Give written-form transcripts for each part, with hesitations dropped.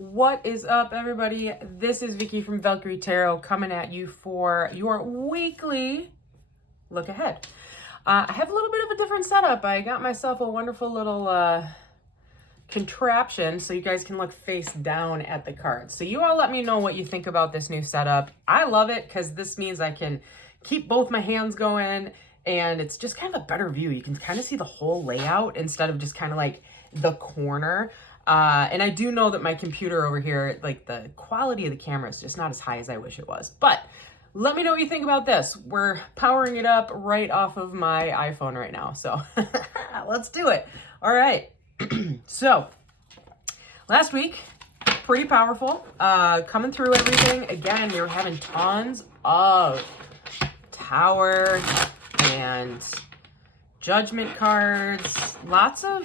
What is up, everybody? This is Vicky from Valkyrie Tarot coming at you for your weekly look ahead. I have a little bit of a different setup. I got myself a wonderful little contraption so you guys can look face down at the cards. So you all let me know what you think about this new setup. I love it because this means I can keep both my hands going and it's just kind of a better view. You can kind of see the whole layout instead of just kind of like the corner. And I do know that my computer over here, like the quality of the camera is just not as high as I wish it was. But let me know what you think about this. We're powering it up right off of my iPhone right now. So let's do it. All right. So last week, pretty powerful. Coming through everything. Again, we were having tons of Tower and Judgment cards. Lots of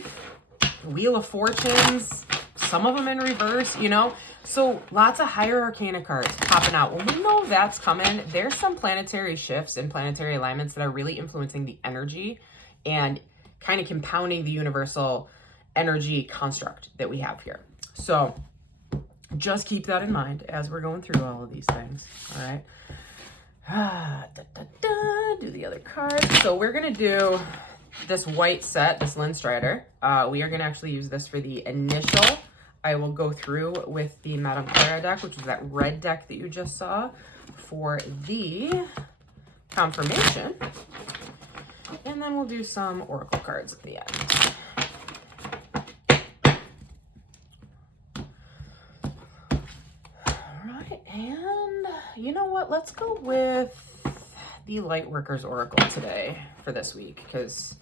Wheel of Fortunes, some of them in reverse, you know? So lots of higher arcana cards popping out. When we know that's coming, there's some planetary shifts and planetary alignments that are really influencing the energy and kind of compounding the universal energy construct that we have here. So just keep that in mind as we're going through all of these things, all right? Do the other cards. So we're going to do this white set, this Lynn Strider. We are going to actually use this for the initial. I will go through with the Madame Clara deck, which is that red deck that you just saw, for the confirmation. And then we'll do some oracle cards at the end. All right, and you know what? Let's go with the Lightworkers Oracle today for this week, because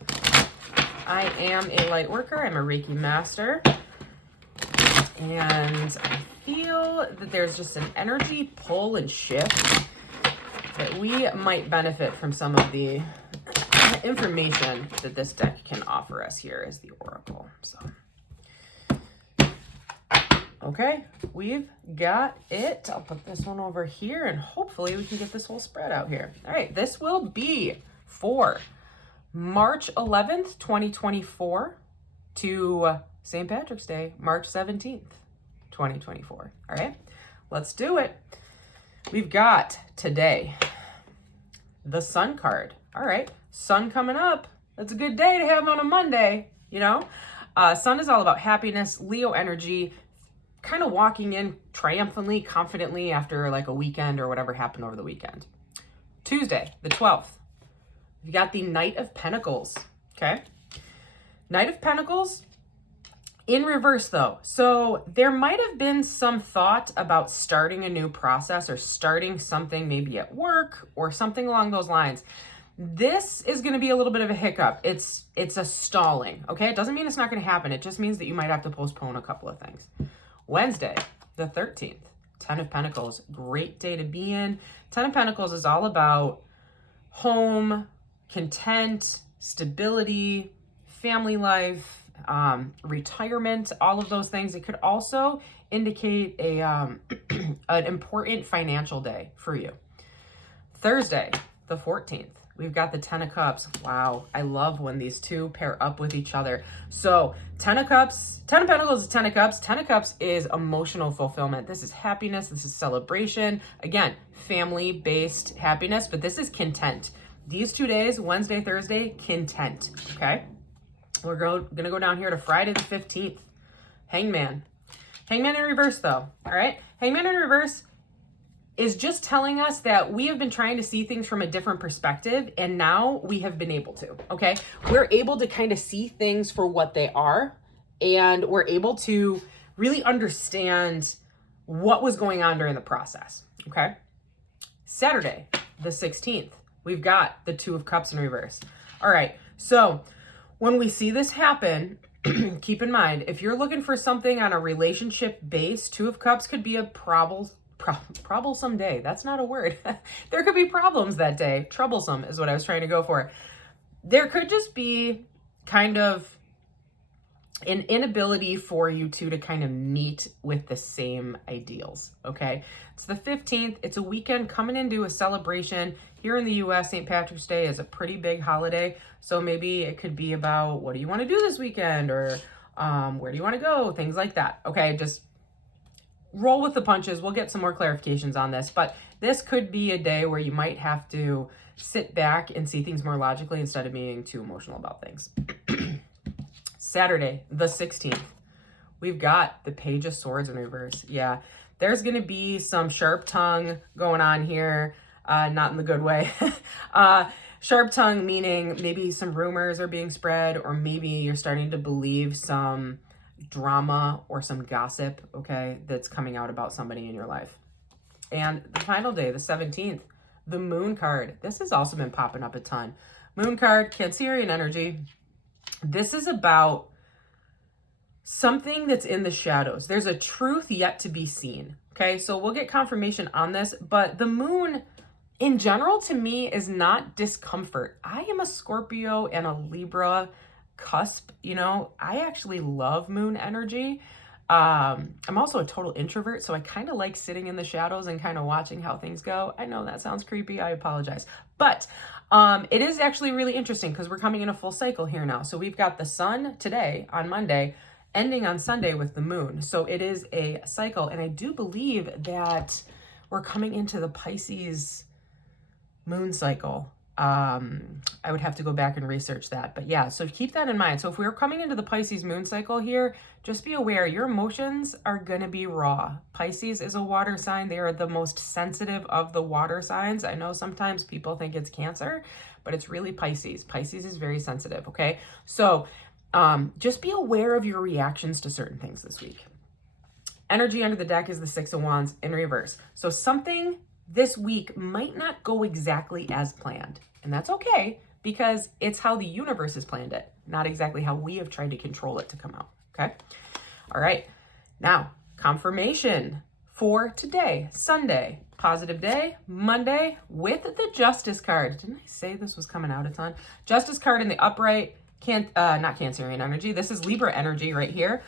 I am a light worker. I'm a Reiki master. And I feel that there's just an energy pull and shift that we might benefit from some of the information that this deck can offer us here as the Oracle. So, okay, we've got it. I'll put this one over here and hopefully we can get this whole spread out here. All right, this will be for March 11th, 2024 to St. Patrick's Day, March 17th, 2024. All right, let's do it. We've got today the Sun card. All right, Sun coming up. That's a good day to have on a Monday, you know? Sun is all about happiness, Leo energy, kind of walking in triumphantly, confidently after like a weekend or whatever happened over the weekend. Tuesday, the 12th, we've got the Knight of Pentacles, okay? Knight of Pentacles in reverse though. So there might have been some thought about starting a new process or starting something maybe at work or something along those lines. This is going to be a little bit of a hiccup. It's a stalling, okay? It doesn't mean it's not going to happen. It just means that you might have to postpone a couple of things. Wednesday, the 13th, 10 of Pentacles, great day to be in. 10 of Pentacles is all about home, content, stability, family life, retirement, all of those things. It could also indicate a an important financial day for you. Thursday, the 14th, we've got the 10 of Cups. Wow, I love when these two pair up with each other. So 10 of Cups, 10 of Pentacles is 10 of Cups. 10 of Cups is emotional fulfillment. This is happiness. This is celebration. Again, family-based happiness, but this is content. These 2 days, Wednesday, Thursday, content, okay? We're going to go down here to Friday the 15th. Hangman. Hangman in reverse, though. All right? Hangman in reverse is just telling us that we have been trying to see things from a different perspective, and now we have been able to, okay? We're able to kind of see things for what they are, and we're able to really understand what was going on during the process, okay? Saturday, the 16th, we've got the 2 of Cups in reverse. All right, so when we see this happen, keep in mind, if you're looking for something on a relationship base, 2 of Cups could be a troublesome day. That's not a word. There could be problems that day. Troublesome is what I was trying to go for. There could just be kind of an inability for you two to kind of meet with the same ideals, okay? It's the 15th. It's a weekend coming into a celebration. Here in the US, St. Patrick's Day is a pretty big holiday. So maybe it could be about, what do you want to do this weekend? Or where do you want to go? Things like that, okay? Just roll with the punches. We'll get some more clarifications on this, but this could be a day where you might have to sit back and see things more logically instead of being too emotional about things. Saturday, the 16th, we've got the Page of Swords in reverse. Yeah, there's going to be some sharp tongue going on here, not in the good way. Sharp tongue meaning maybe some rumors are being spread, or maybe you're starting to believe some drama or some gossip, okay, that's coming out about somebody in your life. And the final day, the 17th, the Moon card. This has also been popping up a ton. Moon card, Cancerian energy. This is about something that's in the shadows. There's a truth yet to be seen, okay? So we'll get confirmation on this, but the moon in general to me is not discomfort. I am a Scorpio and a Libra cusp, you know. I actually love moon energy. I'm also a total introvert, so I kind of like sitting in the shadows and kind of watching how things go. I know that sounds creepy. I apologize. But it is actually really interesting because we're coming in a full cycle here now. So we've got the sun today on Monday, ending on Sunday with the moon. So it is a cycle. And I do believe that we're coming into the Pisces moon cycle. I would have to go back and research that. But yeah, so keep that in mind. So if we're coming into the Pisces moon cycle here, just be aware your emotions are going to be raw. Pisces is a water sign. They are the most sensitive of the water signs. I know sometimes people think it's Cancer, but it's really Pisces. Pisces is very sensitive, okay? So just be aware of your reactions to certain things this week. Energy under the deck is the Six of Wands in reverse. So something this week might not go exactly as planned. And that's okay, because it's how the universe has planned it, not exactly how we have tried to control it to come out, okay? All right, now confirmation for today, Sunday, positive day, Monday, with the Justice card. Didn't I say this was coming out a ton? Justice card in the upright, not Cancerian energy. This is Libra energy right here.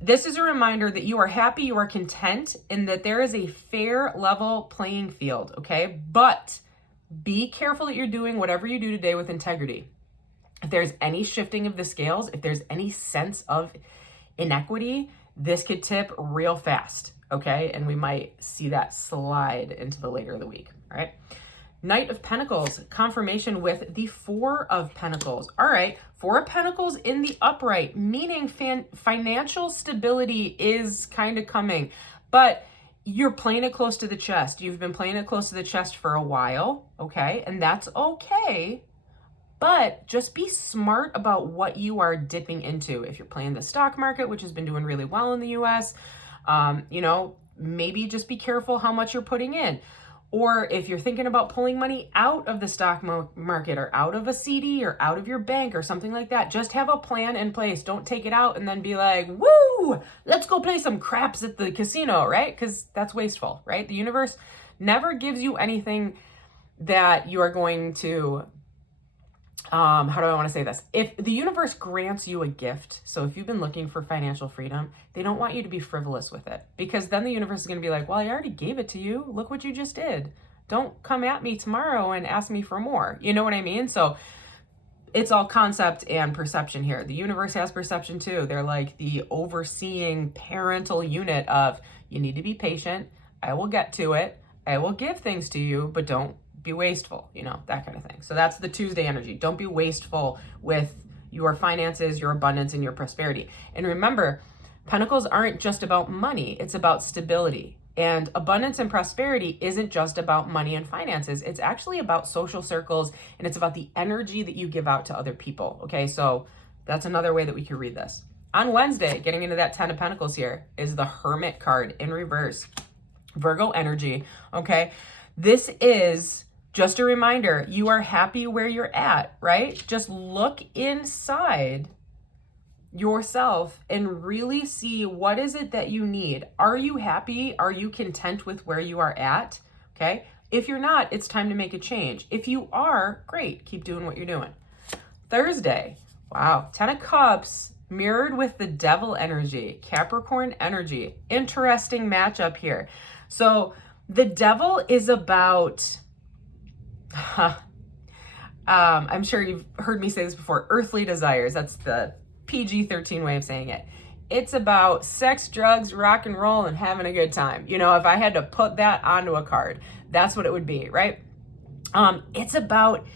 This is a reminder that you are happy, you are content, and that there is a fair level playing field, okay? But be careful that you're doing whatever you do today with integrity. If there's any shifting of the scales, if there's any sense of inequity, this could tip real fast, okay? And we might see that slide into the later of the week, all right? Knight of Pentacles, confirmation with the Four of Pentacles. All right, Four of Pentacles in the upright, meaning financial stability is kind of coming, but you're playing it close to the chest. You've been playing it close to the chest for a while, okay? And that's okay, but just be smart about what you are dipping into. If you're playing the stock market, which has been doing really well in the US, you know, maybe just be careful how much you're putting in. Or if you're thinking about pulling money out of the stock market or out of a CD or out of your bank or something like that, just have a plan in place. Don't take it out and then be like, woo, let's go play some craps at the casino, right? Because that's wasteful, right? The universe never gives you anything that you are going to, how do I want to say this? If the universe grants you a gift, so if you've been looking for financial freedom, they don't want you to be frivolous with it, because then the universe is going to be like, well, I already gave it to you. Look what you just did. Don't come at me tomorrow and ask me for more. You know what I mean? So it's all concept and perception here. The universe has perception too. They're like the overseeing parental unit of, you need to be patient. I will get to it. I will give things to you, but don't be wasteful, you know, that kind of thing. So that's the Tuesday energy. Don't be wasteful with your finances, your abundance, and your prosperity. And remember, Pentacles aren't just about money. It's about stability. And abundance and prosperity isn't just about money and finances. It's actually about social circles, and it's about the energy that you give out to other people. Okay, so that's another way that we could read this. On Wednesday, getting into that 10 of Pentacles here, is the Hermit card in reverse. Virgo energy, okay? This is just a reminder, you are happy where you're at, right? Just look inside yourself and really see, what is it that you need? Are you happy? Are you content with where you are at? Okay. If you're not, it's time to make a change. If you are, great. Keep doing what you're doing. Thursday. Wow. 10 of Cups mirrored with the Devil energy, Capricorn energy. Interesting matchup here. So the Devil is about, I'm sure you've heard me say this before, earthly desires. That's the PG-13 way of saying it. It's about sex, drugs, rock and roll, and having a good time. You know, if I had to put that onto a card, that's what it would be, right? It's about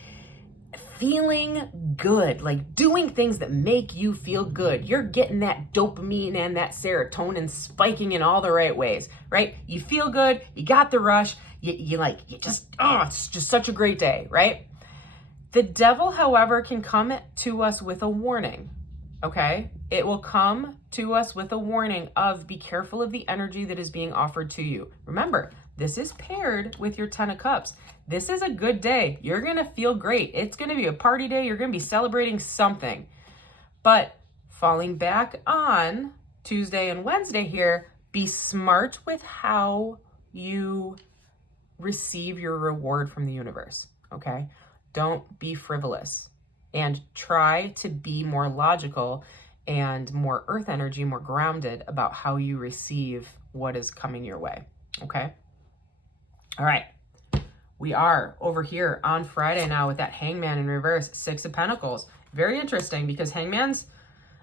feeling good, like doing things that make you feel good. You're getting that dopamine and that serotonin spiking in all the right ways, right? You feel good, you got the rush, it's just such a great day, right? The devil, however, can come to us with a warning, okay? It will come to us with a warning of be careful of the energy that is being offered to you. Remember, this is paired with your 10 of Cups. This is a good day. You're going to feel great. It's going to be a party day. You're going to be celebrating something. But falling back on Tuesday and Wednesday here, be smart with how you receive your reward from the universe, okay? Don't be frivolous and try to be more logical and more earth energy, more grounded about how you receive what is coming your way, okay? All right, we are over here on Friday now with that Hangman in reverse, 6 of Pentacles. Very interesting because Hangman's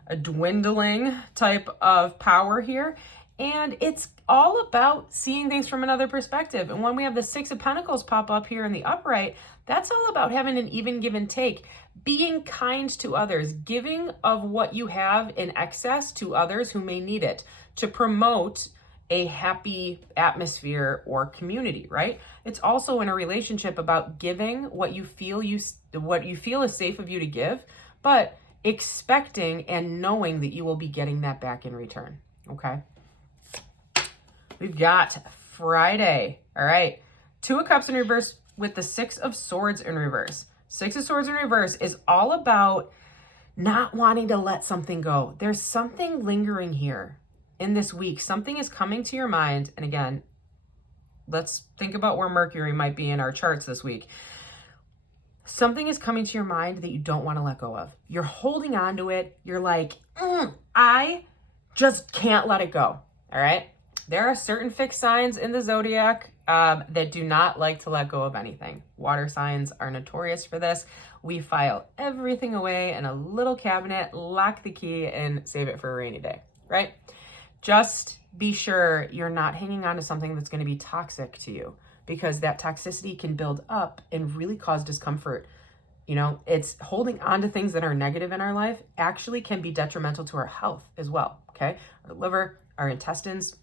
a dwindling type of power here, and it's all about seeing things from another perspective. And when we have the 6 of Pentacles pop up here in the upright, that's all about having an even give and take, being kind to others, giving of what you have in excess to others who may need it to promote a happy atmosphere or community, right? It's also in a relationship about giving what you feel is safe of you to give, but expecting and knowing that you will be getting that back in return, okay? We've got Friday, all right. 2 of Cups in reverse with the 6 of Swords in reverse. 6 of Swords in reverse is all about not wanting to let something go. There's something lingering here in this week. Something is coming to your mind. And again, let's think about where Mercury might be in our charts this week. Something is coming to your mind that you don't want to let go of. You're holding on to it. You're like, I just can't let it go. All right. There are certain fixed signs in the zodiac that do not like to let go of anything. Water signs are notorious for this. We file everything away in a little cabinet, lock the key, and save it for a rainy day, right? Just be sure you're not hanging on to something that's going to be toxic to you, because that toxicity can build up and really cause discomfort. You know, it's holding on to things that are negative in our life actually can be detrimental to our health as well, okay? Our liver, our intestines,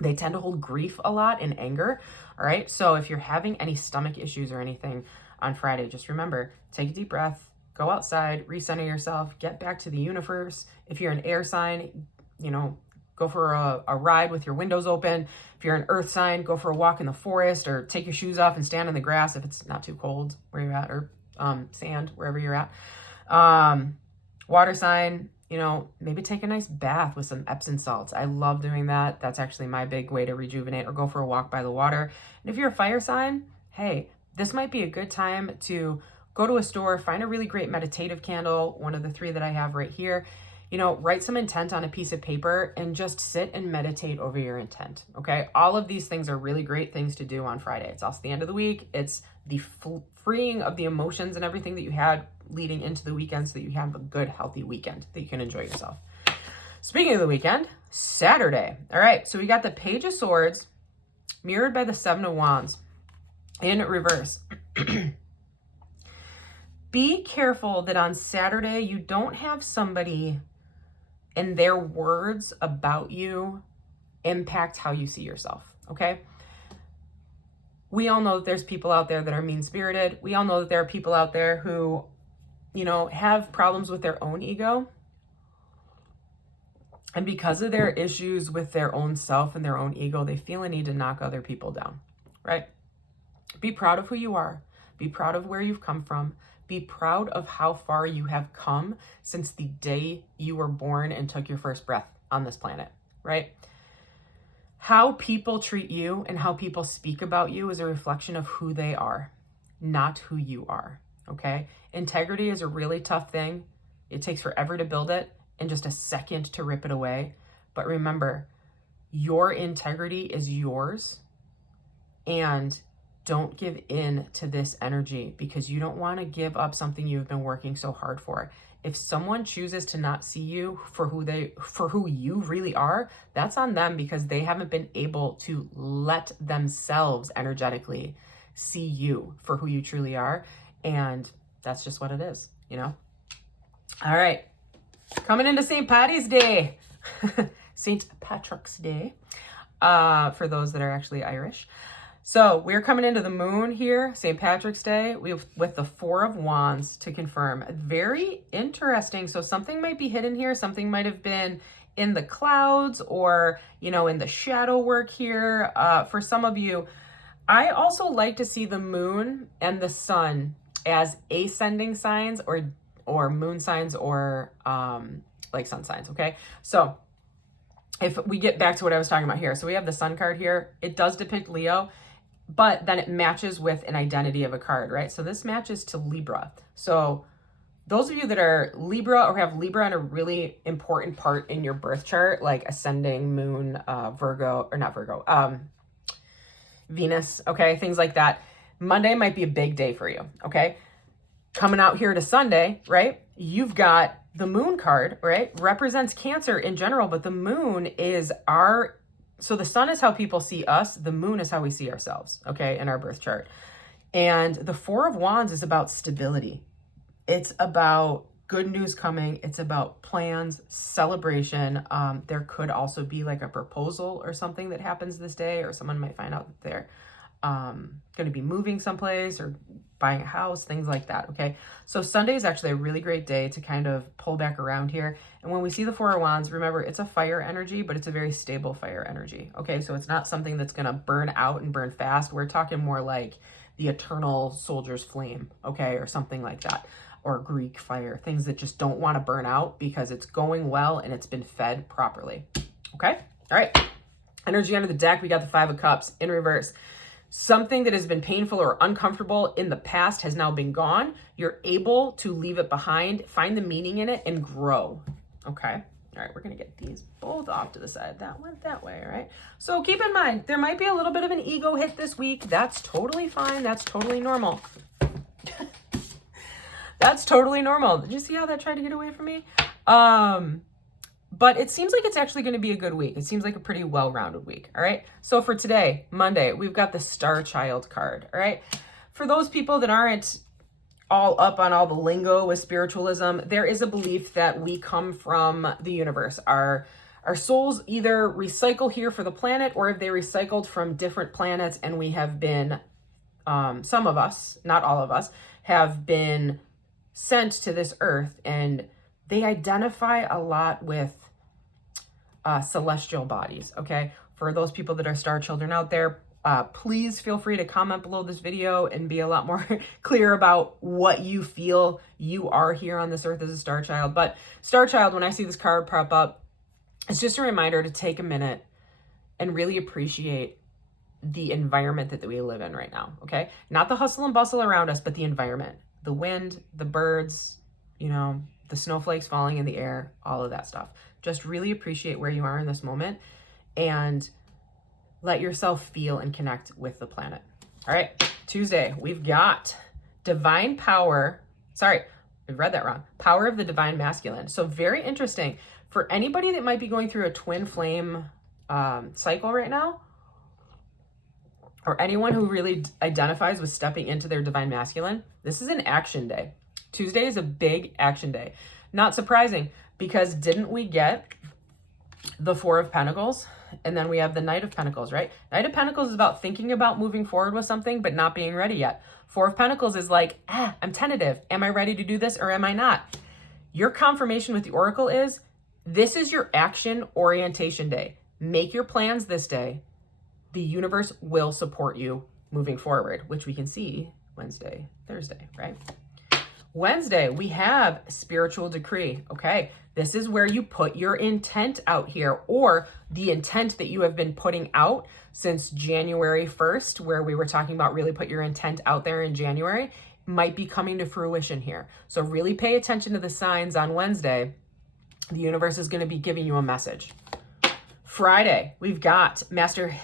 they tend to hold grief a lot and anger, all right? So if you're having any stomach issues or anything on Friday, just remember, take a deep breath, go outside, recenter yourself, get back to the universe. If you're an air sign, you know, go for a ride with your windows open. If you're an earth sign, go for a walk in the forest or take your shoes off and stand in the grass if it's not too cold where you're at, or sand, wherever you're at. Water sign, you know, maybe take a nice bath with some Epsom salts. I love doing that. That's actually my big way to rejuvenate, or go for a walk by the water. And if you're a fire sign, hey, this might be a good time to go to a store, find a really great meditative candle, one of the 3 that I have right here. You know, write some intent on a piece of paper and just sit and meditate over your intent, okay? All of these things are really great things to do on Friday. It's also the end of the week. It's the freeing of the emotions and everything that you had leading into the weekend so that you have a good, healthy weekend that you can enjoy yourself. Speaking of the weekend, Saturday. All right, so we got the Page of Swords mirrored by the 7 of Wands in reverse. Be careful that on Saturday you don't have somebody and their words about you impact how you see yourself, okay? We all know that there's people out there that are mean-spirited. We all know that there are people out there who, you know, have problems with their own ego. And because of their issues with their own self and their own ego, they feel a need to knock other people down, right? Be proud of who you are. Be proud of where you've come from. Be proud of how far you have come since the day you were born and took your first breath on this planet, right? How people treat you and how people speak about you is a reflection of who they are, not who you are, okay? Integrity is a really tough thing. It takes forever to build it and just a second to rip it away. But remember, your integrity is yours, and don't give in to this energy, because you don't want to give up something you've been working so hard for. If someone chooses to not see you for who you really are, that's on them, because they haven't been able to let themselves energetically see you for who you truly are. And that's just what it is, you know? All right. Coming into St. Patty's Day, St. Patrick's Day, for those that are actually Irish. So we're coming into the moon here, St. Patrick's Day, with the Four of Wands to confirm. Very interesting. So something might be hidden here. Something might have been in the clouds or, you know, in the shadow work here. For some of you, I also like to see the moon and the sun as ascending signs or moon signs or like sun signs, okay? So if we get back to what I was talking about here, so we have the sun card here. It does depict Leo, but then it matches with an identity of a card, right? So this matches to Libra. So those of you that are Libra or have Libra in a really important part in your birth chart, like ascending moon, Virgo, or not Virgo, Venus, okay? Things like that. Monday might be a big day for you, okay? Coming out here to Sunday, right? You've got the moon card, right? Represents Cancer in general, but the moon is so the sun is how people see us. The moon is how we see ourselves, okay, in our birth chart. And the Four of Wands is about stability. It's about good news coming. It's about plans, celebration. There could also be like a proposal or something that happens this day, or someone might find out that they're going to be moving someplace or buying a house, things like that, okay? So Sunday is actually a really great day to kind of pull back around here. And when we see the Four of Wands, remember, it's a fire energy, but it's a very stable fire energy, okay? So it's not something that's going to burn out and burn fast. We're talking more like the eternal soldier's flame, okay? Or something like that. Or Greek fire, things that just don't want to burn out because it's going well and it's been fed properly, okay? All right, energy under the deck, we got the Five of Cups in reverse. Something that has been painful or uncomfortable in the past has now been gone. You're able to leave it behind, find the meaning in it, and grow. Okay. All right, we're going to get these both off to the side. That went that way, all right? So keep in mind, there might be a little bit of an ego hit this week. That's totally fine. That's totally normal. That's totally normal. Did you see how that tried to get away from me? But it seems like it's actually going to be a good week. It seems like a pretty well-rounded week, all right? So for today, Monday, we've got the Star Child card, all right? For those people that aren't all up on all the lingo with spiritualism, there is a belief that we come from the universe. Our souls either recycle here for the planet, or if they recycled from different planets, and we have been, some of us, not all of us, have been sent to this earth, and they identify a lot with celestial bodies, okay? For those people that are star children out there, please feel free to comment below this video and be a lot more clear about what you feel you are here on this earth as a star child. But star child, when I see this card pop up, it's just a reminder to take a minute and really appreciate the environment that we live in right now, okay? Not the hustle and bustle around us, but the environment, the wind, the birds, you know, the snowflakes falling in the air, all of that stuff. Just really appreciate where you are in this moment and let yourself feel and connect with the planet. All right, Tuesday, we've got divine power. Sorry, we read that wrong. Power of the divine masculine. So very interesting. For anybody that might be going through a twin flame cycle right now, or anyone who really identifies with stepping into their divine masculine, this is an action day. Tuesday is a big action day. Not surprising, because didn't we get the Four of Pentacles? And then we have the Knight of Pentacles, right? Knight of Pentacles is about thinking about moving forward with something, but not being ready yet. Four of Pentacles is like, I'm tentative. Am I ready to do this or am I not? Your confirmation with the Oracle is, this is your action orientation day. Make your plans this day. The universe will support you moving forward, which we can see Wednesday, Thursday, right? Wednesday, we have spiritual decree, okay? This is where you put your intent out here, or the intent that you have been putting out since January 1st, where we were talking about really put your intent out there in January, might be coming to fruition here. So really pay attention to the signs on Wednesday. The universe is going to be giving you a message. Friday, we've got Master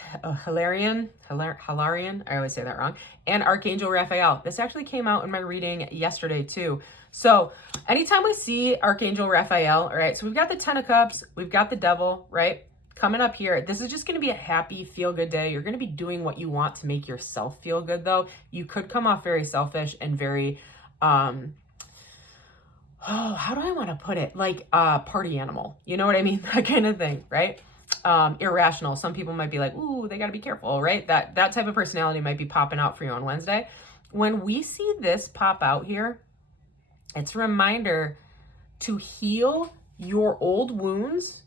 Hilarion, I always say that wrong, and Archangel Raphael. This actually came out in my reading yesterday too. So anytime we see Archangel Raphael, all right, so we've got the 10 of Cups, we've got the Devil, right? Coming up here, this is just going to be a happy, feel-good day. You're going to be doing what you want to make yourself feel good, though. You could come off very selfish and very, how do I want to put it? Like a party animal. You know what I mean? That kind of thing, right? Irrational. Some people might be like, ooh, they got to be careful, right? That type of personality might be popping out for you on Wednesday. When we see this pop out here, it's a reminder to heal your old wounds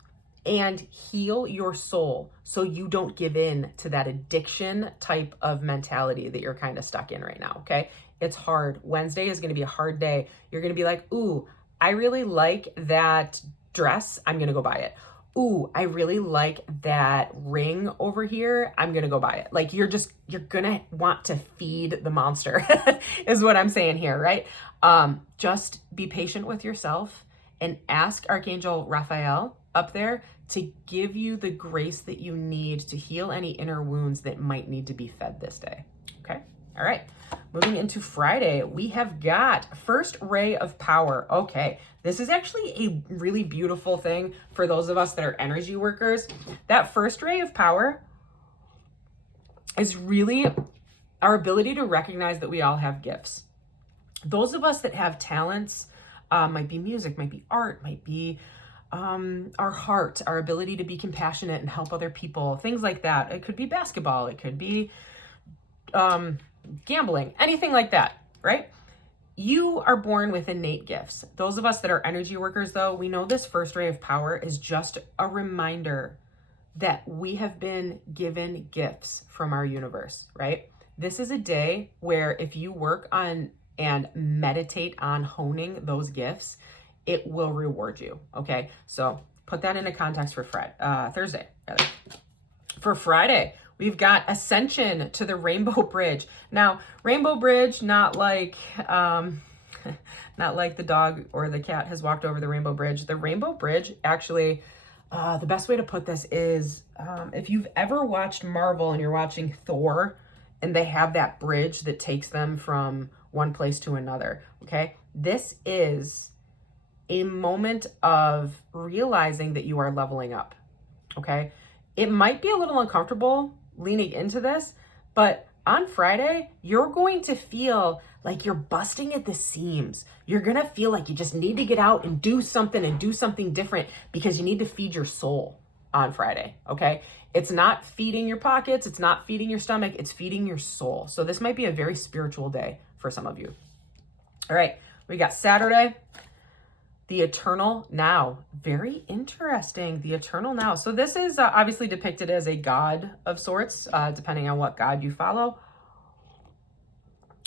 and heal your soul so you don't give in to that addiction type of mentality that you're kind of stuck in right now, okay? It's hard. Wednesday is going to be a hard day. You're going to be like, ooh, I really like that dress. I'm going to go buy it. Ooh, I really like that ring over here. I'm going to go buy it. Like you're going to want to feed the monster is what I'm saying here, right? Just be patient with yourself and ask Archangel Raphael up there to give you the grace that you need to heal any inner wounds that might need to be fed this day. Okay. All right. Moving into Friday, we have got First Ray of Power. Okay. This is actually a really beautiful thing for those of us that are energy workers. That First Ray of Power is really our ability to recognize that we all have gifts. Those of us that have talents, might be music, might be art, might be our heart, our ability to be compassionate and help other people, things like that. It could be basketball, it could be gambling, anything like that, right? You are born with innate gifts. Those of us that are energy workers, though, we know this First Ray of Power is just a reminder that we have been given gifts from our universe, right? This is a day where if you work on and meditate on honing those gifts, it will reward you, okay? So put that into context for Thursday, rather. For Friday, we've got Ascension to the Rainbow Bridge. Now, Rainbow Bridge, not like the dog or the cat has walked over the Rainbow Bridge. The Rainbow Bridge, actually, the best way to put this is, if you've ever watched Marvel and you're watching Thor, and they have that bridge that takes them from one place to another, okay? This is a moment of realizing that you are leveling up, okay? It might be a little uncomfortable leaning into this, but on Friday, you're going to feel like you're busting at the seams. You're going to feel like you just need to get out and do something different because you need to feed your soul on Friday, okay? It's not feeding your pockets, it's not feeding your stomach, it's feeding your soul. So this might be a very spiritual day for some of you. All right, we got Saturday. The Eternal Now. Very interesting. The Eternal Now. So this is obviously depicted as a god of sorts, depending on what god you follow.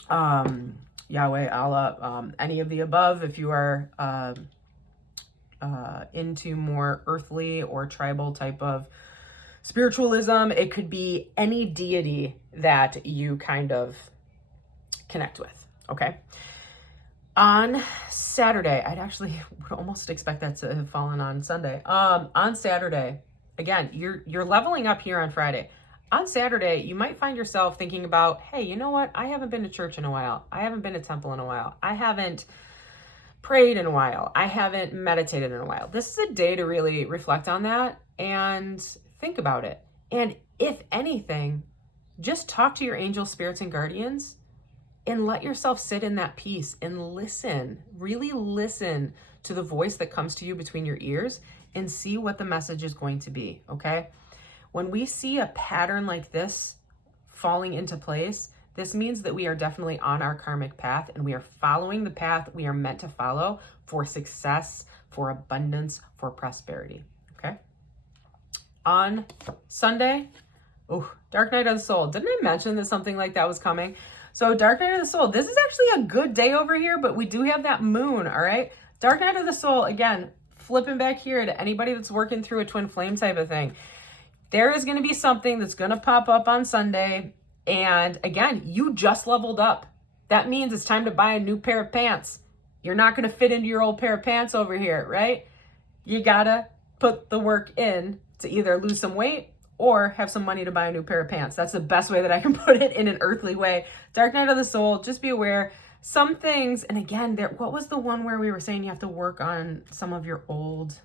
Yahweh, Allah, any of the above. If you are into more earthly or tribal type of spiritualism, it could be any deity that you kind of connect with, okay? On Saturday, I'd actually would almost expect that to have fallen on Sunday. On Saturday, again, you're leveling up here on Friday. On Saturday, you might find yourself thinking about, hey, you know what? I haven't been to church in a while. I haven't been to temple in a while. I haven't prayed in a while. I haven't meditated in a while. This is a day to really reflect on that and think about it. And if anything, just talk to your angels, spirits, and guardians and let yourself sit in that peace and listen, really listen to the voice that comes to you between your ears and see what the message is going to be, okay? When we see a pattern like this falling into place, this means that we are definitely on our karmic path and we are following the path we are meant to follow for success, for abundance, for prosperity, okay? On Sunday, Dark Night of the Soul. Didn't I mention that something like that was coming? So Dark Night of the Soul, this is actually a good day over here, but we do have that moon, all right? Dark Night of the Soul, again, flipping back here to anybody that's working through a twin flame type of thing. There is going to be something that's going to pop up on Sunday. And again, you just leveled up. That means it's time to buy a new pair of pants. You're not going to fit into your old pair of pants over here, right? You got to put the work in to either lose some weight or have some money to buy a new pair of pants. That's the best way that I can put it in an earthly way. Dark night of the soul, just be aware. Some things, and again, what was the one where we were saying you have to work on some of your old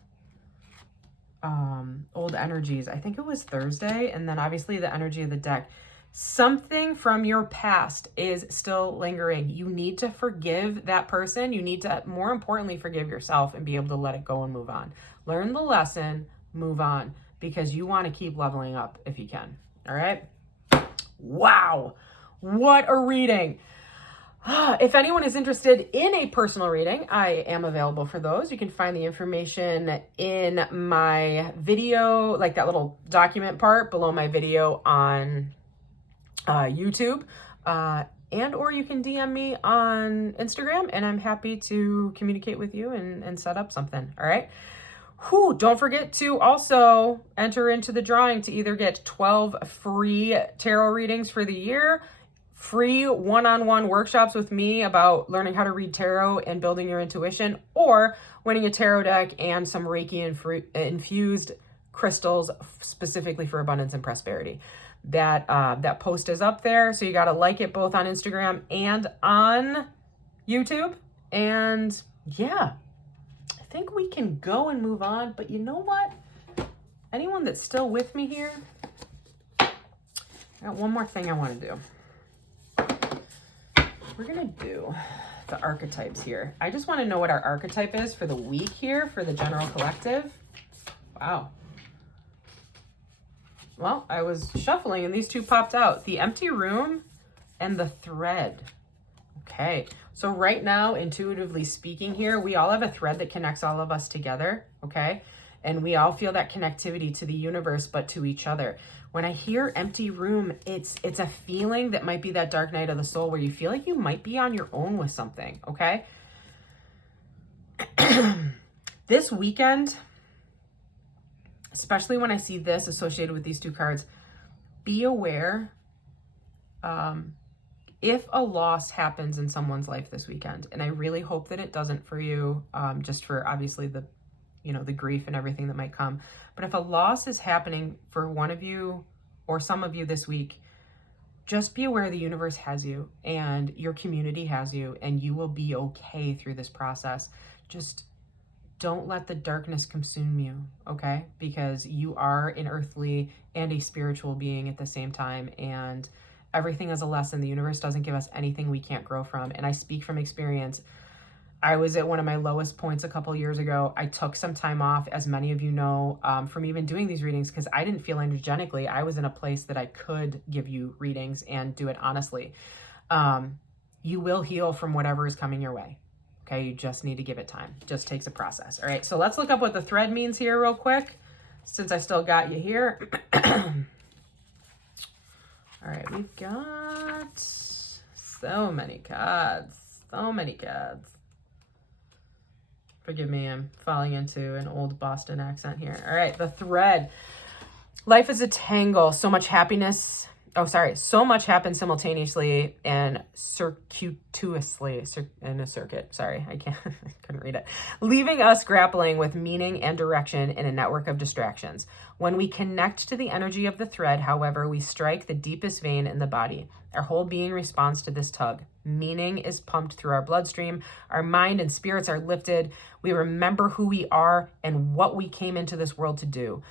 energies? I think it was Thursday, and then obviously the energy of the deck. Something from your past is still lingering. You need to forgive that person. You need to, more importantly, forgive yourself and be able to let it go and move on. Learn the lesson, move on, because you want to keep leveling up if you can. All right? Wow. What a reading. If anyone is interested in a personal reading, I am available for those. You can find the information in my video, like that little document part below my video on YouTube, and or you can DM me on Instagram, and I'm happy to communicate with you and set up something. All right. Don't forget to also enter into the drawing to either get 12 free tarot readings for the year, free one-on-one workshops with me about learning how to read tarot and building your intuition, or winning a tarot deck and some Reiki infused crystals specifically for abundance and prosperity. That post is up there, so you got to like it both on Instagram and on YouTube. And yeah, I think we can go and move on. But you know what? Anyone that's still with me here, I got one more thing I want to do. We're going to do the archetypes here. I just want to know what our archetype is for the week here for the general collective. Wow. Well, I was shuffling and these two popped out. The empty room and the thread. Okay. So right now, intuitively speaking here, we all have a thread that connects all of us together. Okay. And we all feel that connectivity to the universe, but to each other. When I hear empty room, it's a feeling that might be that dark night of the soul where you feel like you might be on your own with something. Okay. This weekend, especially when I see this associated with these two cards, be aware if a loss happens in someone's life this weekend. And I really hope that it doesn't for you, just for obviously the grief and everything that might come. But if a loss is happening for one of you or some of you this week, just be aware the universe has you and your community has you, and you will be okay through this process. Just don't let the darkness consume you, okay? Because you are an earthly and a spiritual being at the same time, and everything is a lesson. The universe doesn't give us anything we can't grow from. And I speak from experience. I was at one of my lowest points a couple years ago. I took some time off, as many of you know, from even doing these readings because I didn't feel energetically. I was in a place that I could give you readings and do it honestly. You will heal from whatever is coming your way. Okay, you just need to give it time. It just takes a process. All right, so let's look up what the thread means here real quick, since I still got you here. All right, we've got so many cards. So many cards. Forgive me, I'm falling into an old Boston accent here. All right, the thread. Life is a tangle. So much happiness. So much happens simultaneously and circuitously in a circuit. Sorry, I couldn't read it. Leaving us grappling with meaning and direction in a network of distractions. When we connect to the energy of the thread, however, we strike the deepest vein in the body. Our whole being responds to this tug. Meaning is pumped through our bloodstream. Our mind and spirits are lifted. We remember who we are and what we came into this world to do.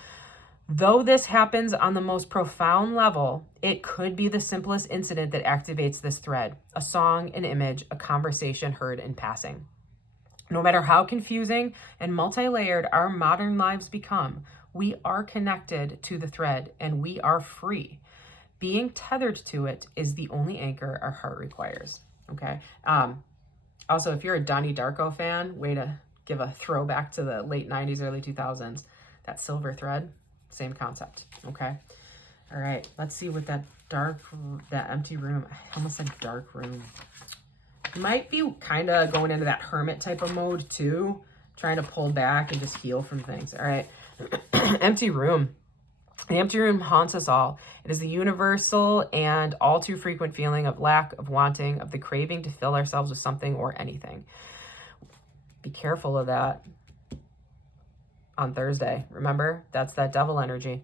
Though this happens on the most profound level, it could be the simplest incident that activates this thread. A song, an image, a conversation heard in passing. No matter how confusing and multi-layered our modern lives become, we are connected to the thread and we are free. Being tethered to it is the only anchor our heart requires. Okay. Also, if you're a Donnie Darko fan, way to give a throwback to the late 90s, early 2000s. That silver thread, same concept. Okay. All right. Let's see what that empty room. I almost said dark room. Might be kind of going into that hermit type of mode too, trying to pull back and just heal from things. All right. Empty room. The empty room haunts us all. It is the universal and all too frequent feeling of lack, of wanting, of the craving to fill ourselves with something or anything. Be careful of that. on Thursday. Remember, that's that devil energy.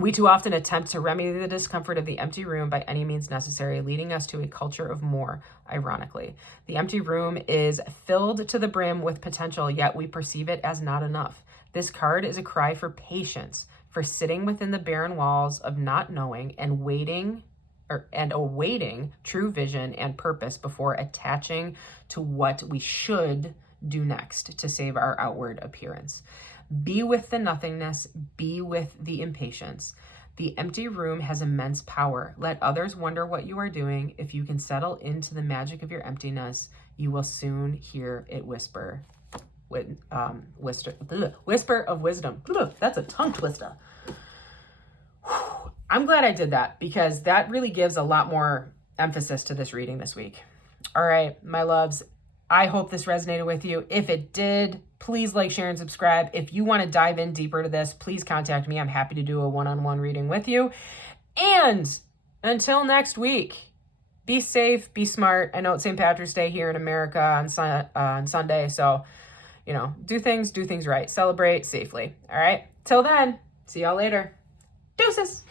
We too often attempt to remedy the discomfort of the empty room by any means necessary, leading us to a culture of more, ironically. The empty room is filled to the brim with potential, yet we perceive it as not enough. This card is a cry for patience, for sitting within the barren walls of not knowing and awaiting true vision and purpose before attaching to what we should do next to save our outward appearance. Be with the nothingness, be with the impatience. The empty room has immense power. Let others wonder what you are doing. If you can settle into the magic of your emptiness, you will soon hear it whisper. Whisper of wisdom. That's a tongue twister. I'm glad I did that because that really gives a lot more emphasis to this reading this week. All right, my loves, I hope this resonated with you. If it did, please like, share, and subscribe. If you want to dive in deeper to this, please contact me. I'm happy to do a one-on-one reading with you. And until next week, be safe, be smart. I know it's St. Patrick's Day here in America on Sunday, so, do things right. Celebrate safely. All right, till then, see y'all later. Deuces.